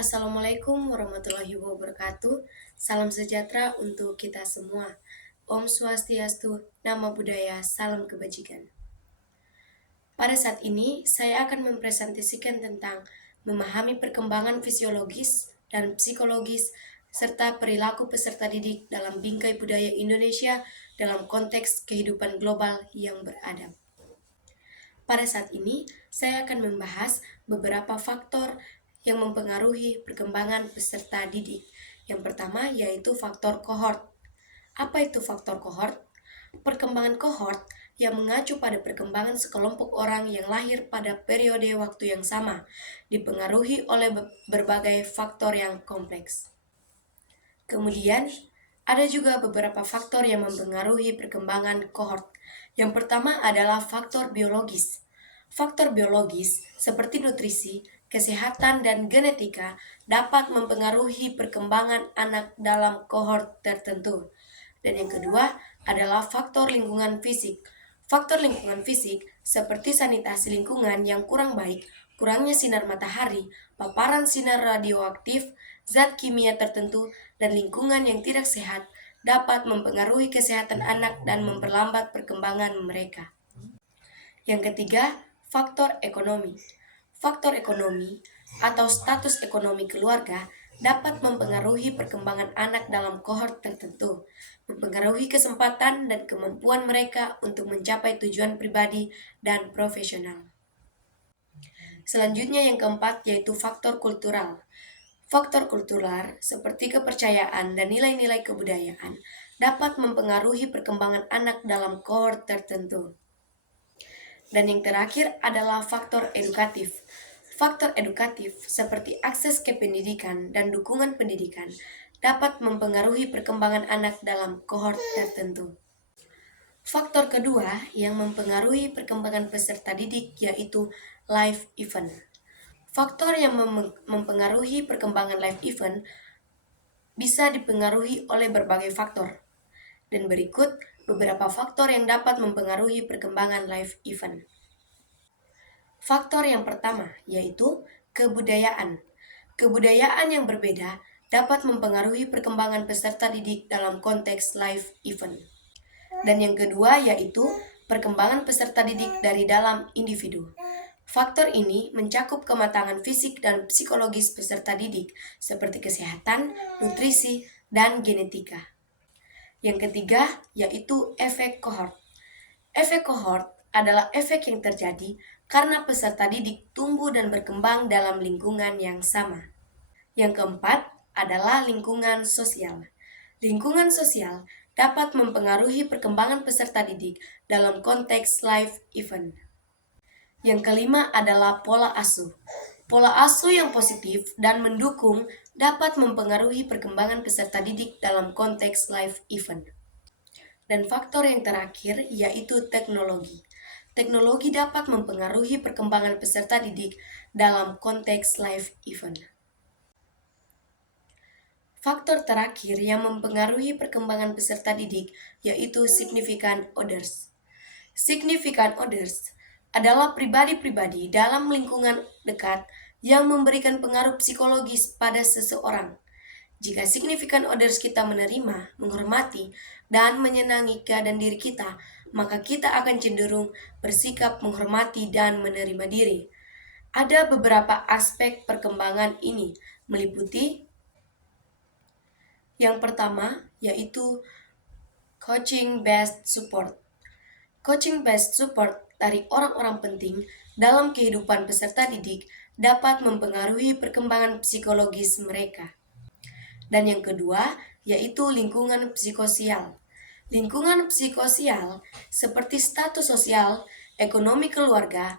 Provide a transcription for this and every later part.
Assalamualaikum warahmatullahi wabarakatuh. Salam sejahtera untuk kita semua. Om Swastiastu, Nama Budaya, Salam Kebajikan. Pada saat ini, saya akan mempresentasikan tentang memahami perkembangan fisiologis dan psikologis serta perilaku peserta didik dalam bingkai budaya Indonesia dalam konteks kehidupan global yang beradab. Pada saat ini, saya akan membahas beberapa faktor yang mempengaruhi perkembangan peserta didik. Yang pertama yaitu faktor kohort. Apa itu faktor kohort? Perkembangan kohort yang mengacu pada perkembangan sekelompok orang yang lahir pada periode waktu yang sama, dipengaruhi oleh berbagai faktor yang kompleks. Kemudian, ada juga beberapa faktor yang mempengaruhi perkembangan kohort. Yang pertama adalah faktor biologis. Faktor biologis seperti nutrisi, kesehatan, dan genetika dapat mempengaruhi perkembangan anak dalam kohort tertentu. Dan yang kedua adalah faktor lingkungan fisik. Faktor lingkungan fisik seperti sanitasi lingkungan yang kurang baik, kurangnya sinar matahari, paparan sinar radioaktif, zat kimia tertentu, dan lingkungan yang tidak sehat dapat mempengaruhi kesehatan anak dan memperlambat perkembangan mereka. Yang ketiga, faktor ekonomi. Faktor ekonomi atau status ekonomi keluarga dapat mempengaruhi perkembangan anak dalam kohort tertentu, mempengaruhi kesempatan dan kemampuan mereka untuk mencapai tujuan pribadi dan profesional. Selanjutnya yang keempat yaitu faktor kultural. Faktor kultural seperti kepercayaan dan nilai-nilai kebudayaan dapat mempengaruhi perkembangan anak dalam kohort tertentu. Dan yang terakhir adalah faktor edukatif. Faktor edukatif seperti akses ke pendidikan dan dukungan pendidikan dapat mempengaruhi perkembangan anak dalam kohort tertentu. Faktor kedua yang mempengaruhi perkembangan peserta didik yaitu life event. Faktor yang mempengaruhi perkembangan life event bisa dipengaruhi oleh berbagai faktor. Dan berikut beberapa faktor yang dapat mempengaruhi perkembangan life event. Faktor yang pertama yaitu kebudayaan. Kebudayaan yang berbeda dapat mempengaruhi perkembangan peserta didik dalam konteks life event. Dan yang kedua yaitu perkembangan peserta didik dari dalam individu. Faktor ini mencakup kematangan fisik dan psikologis peserta didik seperti kesehatan, nutrisi, dan genetika. Yang ketiga yaitu efek kohort. Efek kohort adalah efek yang terjadi karena peserta didik tumbuh dan berkembang dalam lingkungan yang sama. Yang keempat adalah lingkungan sosial. Lingkungan sosial dapat mempengaruhi perkembangan peserta didik dalam konteks life event. Yang kelima adalah pola asuh. Pola asuh yang positif dan mendukung dapat mempengaruhi perkembangan peserta didik dalam konteks life event. Dan faktor yang terakhir yaitu teknologi. Teknologi dapat mempengaruhi perkembangan peserta didik dalam konteks life event. Faktor terakhir yang mempengaruhi perkembangan peserta didik yaitu significant others. Significant others adalah pribadi-pribadi dalam lingkungan dekat yang memberikan pengaruh psikologis pada seseorang. Jika significant others kita menerima, menghormati, dan menyenangi keadaan diri kita, maka kita akan cenderung bersikap menghormati dan menerima diri. Ada beberapa aspek perkembangan ini, meliputi yang pertama yaitu coaching based support. Coaching based support dari orang-orang penting dalam kehidupan peserta didik dapat mempengaruhi perkembangan psikologis mereka. Dan yang kedua yaitu lingkungan psikososial. Lingkungan psikososial seperti status sosial, ekonomi keluarga,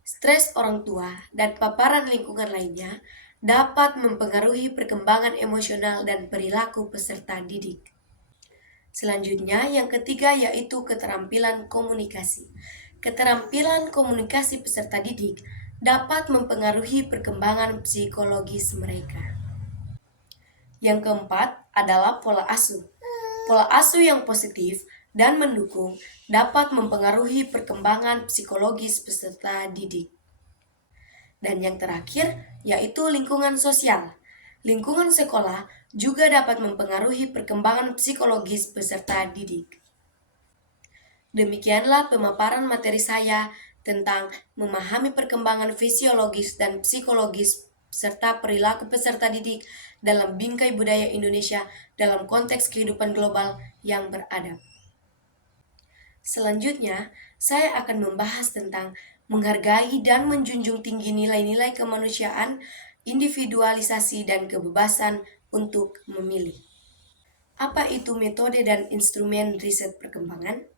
stres orang tua, dan paparan lingkungan lainnya dapat mempengaruhi perkembangan emosional dan perilaku peserta didik. Selanjutnya, yang ketiga yaitu keterampilan komunikasi. Keterampilan komunikasi peserta didik dapat mempengaruhi perkembangan psikologis mereka. Yang keempat adalah pola asuh. Pola asuh yang positif dan mendukung dapat mempengaruhi perkembangan psikologis peserta didik. Dan yang terakhir yaitu lingkungan sosial. Lingkungan sekolah juga dapat mempengaruhi perkembangan psikologis peserta didik. Demikianlah pemaparan materi saya tentang memahami perkembangan fisiologis dan psikologis serta perilaku peserta didik dalam bingkai budaya Indonesia dalam konteks kehidupan global yang beradab. Selanjutnya, saya akan membahas tentang menghargai dan menjunjung tinggi nilai-nilai kemanusiaan, individualisasi, dan kebebasan untuk memilih. Apa itu metode dan instrumen riset perkembangan?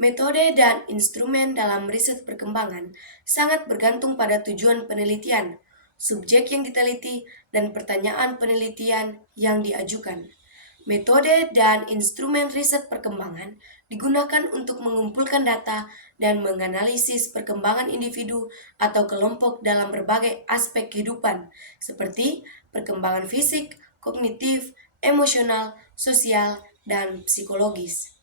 Metode dan instrumen dalam riset perkembangan sangat bergantung pada tujuan penelitian, subjek yang diteliti, dan pertanyaan penelitian yang diajukan. Metode dan instrumen riset perkembangan digunakan untuk mengumpulkan data dan menganalisis perkembangan individu atau kelompok dalam berbagai aspek kehidupan, seperti perkembangan fisik, kognitif, emosional, sosial, dan psikologis.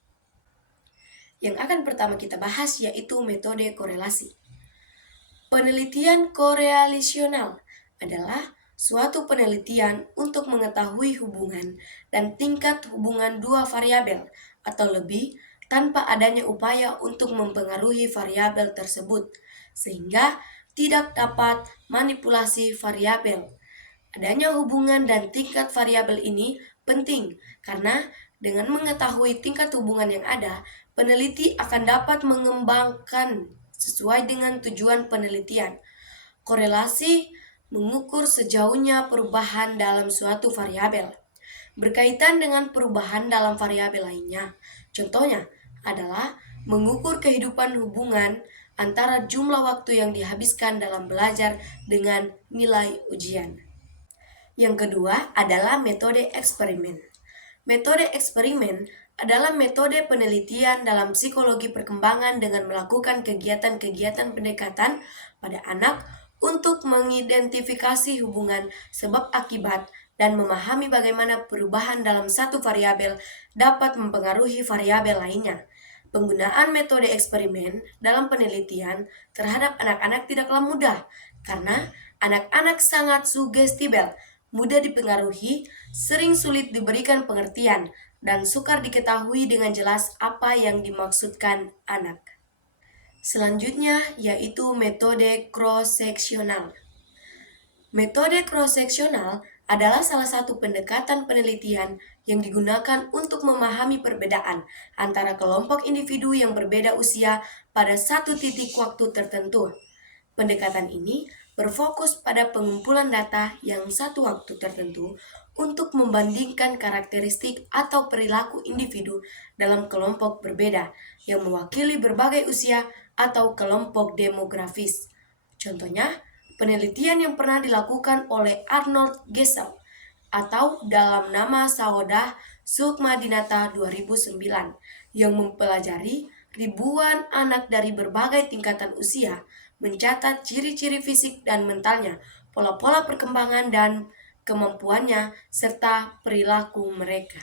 Yang akan pertama kita bahas yaitu metode korelasi. Penelitian korelasional adalah suatu penelitian untuk mengetahui hubungan dan tingkat hubungan dua variabel atau lebih tanpa adanya upaya untuk mempengaruhi variabel tersebut, sehingga tidak dapat manipulasi variabel. Adanya hubungan dan tingkat variabel ini penting karena dengan mengetahui tingkat hubungan yang ada, peneliti akan dapat mengembangkan sesuai dengan tujuan penelitian. Korelasi mengukur sejauhnya perubahan dalam suatu variabel berkaitan dengan perubahan dalam variabel lainnya. Contohnya adalah mengukur kehidupan hubungan antara jumlah waktu yang dihabiskan dalam belajar dengan nilai ujian. Yang kedua adalah metode eksperimen. Metode eksperimen adalah metode penelitian dalam psikologi perkembangan dengan melakukan kegiatan-kegiatan pendekatan pada anak untuk mengidentifikasi hubungan sebab akibat dan memahami bagaimana perubahan dalam satu variabel dapat mempengaruhi variabel lainnya. Penggunaan metode eksperimen dalam penelitian terhadap anak-anak tidaklah mudah karena anak-anak sangat sugestibel, mudah dipengaruhi, sering sulit diberikan pengertian, dan sukar diketahui dengan jelas apa yang dimaksudkan anak. Selanjutnya yaitu metode cross-seksional. Metode cross-seksional adalah salah satu pendekatan penelitian yang digunakan untuk memahami perbedaan antara kelompok individu yang berbeda usia pada satu titik waktu tertentu. Pendekatan ini berfokus pada pengumpulan data yang satu waktu tertentu untuk membandingkan karakteristik atau perilaku individu dalam kelompok berbeda yang mewakili berbagai usia atau kelompok demografis. Contohnya, penelitian yang pernah dilakukan oleh Arnold Gesell atau dalam nama Sahodah Sukmadinata 2009 yang mempelajari ribuan anak dari berbagai tingkatan usia, mencatat ciri-ciri fisik dan mentalnya, pola-pola perkembangan dan kemampuannya, serta perilaku mereka.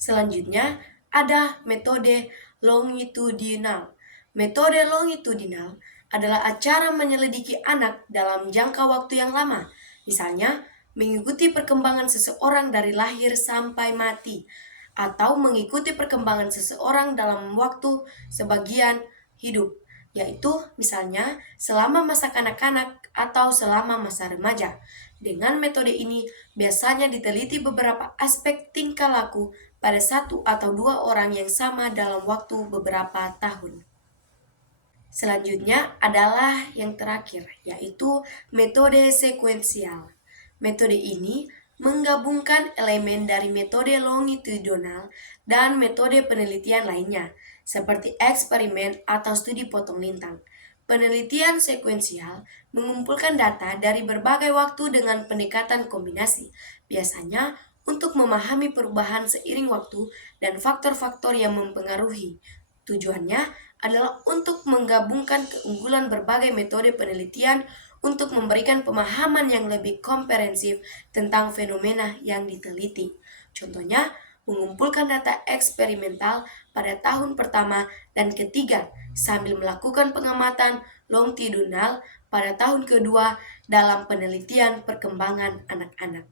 Selanjutnya, ada metode longitudinal. Metode longitudinal adalah acara menyelidiki anak dalam jangka waktu yang lama, misalnya mengikuti perkembangan seseorang dari lahir sampai mati, atau mengikuti perkembangan seseorang dalam waktu sebagian hidup, yaitu misalnya selama masa kanak-kanak atau selama masa remaja. Dengan metode ini, biasanya diteliti beberapa aspek tingkah laku pada satu atau dua orang yang sama dalam waktu beberapa tahun. Selanjutnya adalah yang terakhir, yaitu metode sekuensial. Metode ini menggabungkan elemen dari metode longitudinal dan metode penelitian lainnya, seperti eksperimen atau studi potong lintang. Penelitian sekuensial mengumpulkan data dari berbagai waktu dengan pendekatan kombinasi, biasanya untuk memahami perubahan seiring waktu dan faktor-faktor yang mempengaruhi. Tujuannya adalah untuk menggabungkan keunggulan berbagai metode penelitian untuk memberikan pemahaman yang lebih komprehensif tentang fenomena yang diteliti. Contohnya, mengumpulkan data eksperimental pada tahun pertama dan ketiga sambil melakukan pengamatan longitudinal pada tahun kedua dalam penelitian perkembangan anak-anak.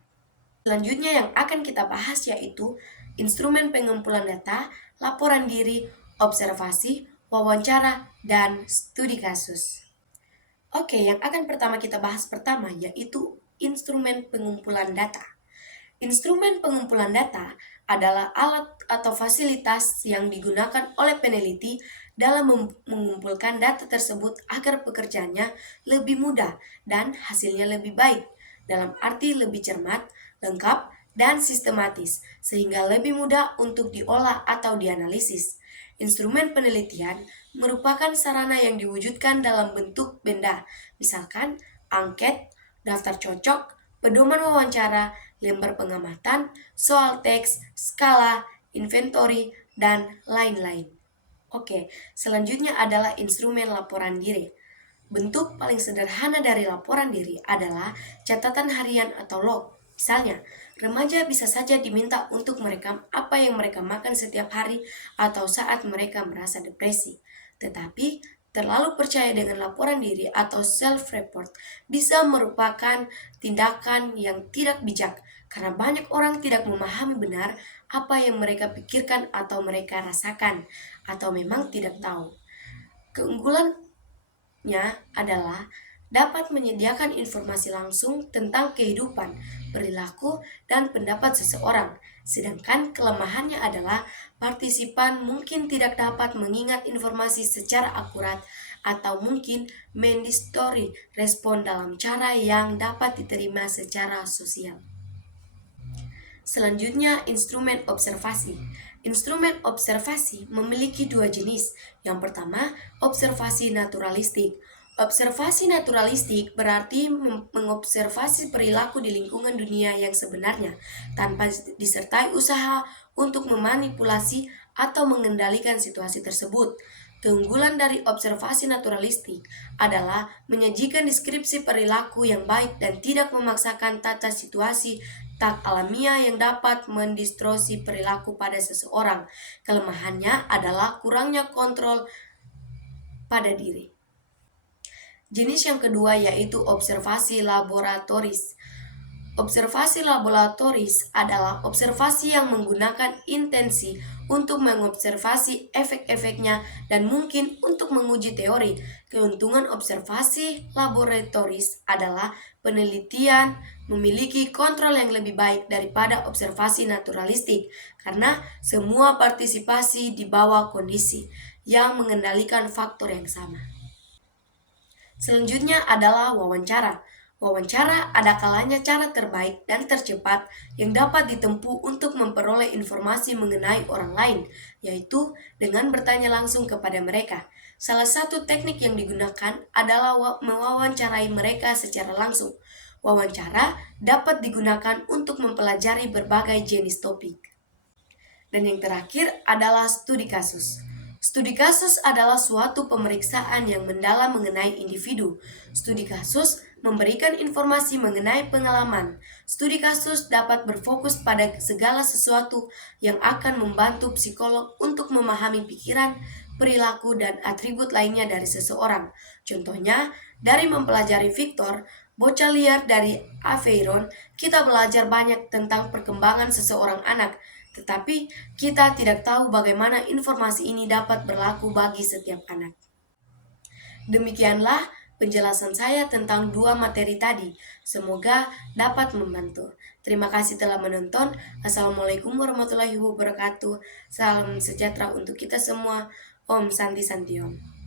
Selanjutnya yang akan kita bahas yaitu instrumen pengumpulan data, laporan diri, observasi, wawancara, dan studi kasus. Oke, yang akan pertama kita bahas pertama yaitu instrumen pengumpulan data. Instrumen pengumpulan data adalah alat atau fasilitas yang digunakan oleh peneliti dalam mengumpulkan data tersebut agar pekerjaannya lebih mudah dan hasilnya lebih baik, dalam arti lebih cermat, lengkap, dan sistematis, sehingga lebih mudah untuk diolah atau dianalisis. Instrumen penelitian merupakan sarana yang diwujudkan dalam bentuk benda, misalkan angket, daftar cocok, pedoman wawancara, lembar pengamatan, soal teks, skala, inventory, dan lain-lain. Oke, selanjutnya adalah instrumen laporan diri. Bentuk paling sederhana dari laporan diri adalah catatan harian atau log. Misalnya, remaja bisa saja diminta untuk merekam apa yang mereka makan setiap hari atau saat mereka merasa depresi. Tetapi, terlalu percaya dengan laporan diri atau self-report bisa merupakan tindakan yang tidak bijak karena banyak orang tidak memahami benar apa yang mereka pikirkan atau mereka rasakan atau memang tidak tahu. Keunggulannya adalah dapat menyediakan informasi langsung tentang kehidupan, perilaku, dan pendapat seseorang. Sedangkan kelemahannya adalah partisipan mungkin tidak dapat mengingat informasi secara akurat atau mungkin mendistorsi respon dalam cara yang dapat diterima secara sosial. Selanjutnya, instrumen observasi. Instrumen observasi memiliki dua jenis. Yang pertama, observasi naturalistik. Observasi naturalistik berarti mengobservasi perilaku di lingkungan dunia yang sebenarnya, tanpa disertai usaha untuk memanipulasi atau mengendalikan situasi tersebut. Keunggulan dari observasi naturalistik adalah menyajikan deskripsi perilaku yang baik dan tidak memaksakan tata situasi tak alamiah yang dapat mendistorsi perilaku pada seseorang. Kelemahannya adalah kurangnya kontrol pada diri. Jenis yang kedua yaitu observasi laboratoris. Observasi laboratoris adalah observasi yang menggunakan intensi untuk mengobservasi efek-efeknya dan mungkin untuk menguji teori. Keuntungan observasi laboratoris adalah penelitian memiliki kontrol yang lebih baik daripada observasi naturalistik karena semua partisipasi di bawah kondisi yang mengendalikan faktor yang sama. Selanjutnya adalah wawancara. Wawancara ada kalanya cara terbaik dan tercepat yang dapat ditempuh untuk memperoleh informasi mengenai orang lain, yaitu dengan bertanya langsung kepada mereka. Salah satu teknik yang digunakan adalah mewawancarai mereka secara langsung. Wawancara dapat digunakan untuk mempelajari berbagai jenis topik. Dan yang terakhir adalah studi kasus. Studi kasus adalah suatu pemeriksaan yang mendalam mengenai individu. Studi kasus memberikan informasi mengenai pengalaman. Studi kasus dapat berfokus pada segala sesuatu yang akan membantu psikolog untuk memahami pikiran, perilaku, dan atribut lainnya dari seseorang. Contohnya, dari mempelajari Victor, bocah liar dari Aveyron, kita belajar banyak tentang perkembangan seseorang anak. Tetapi kita tidak tahu bagaimana informasi ini dapat berlaku bagi setiap anak. Demikianlah penjelasan saya tentang dua materi tadi. Semoga dapat membantu. Terima kasih telah menonton. Assalamualaikum warahmatullahi wabarakatuh. Salam sejahtera untuk kita semua. Om Santi Santi Om.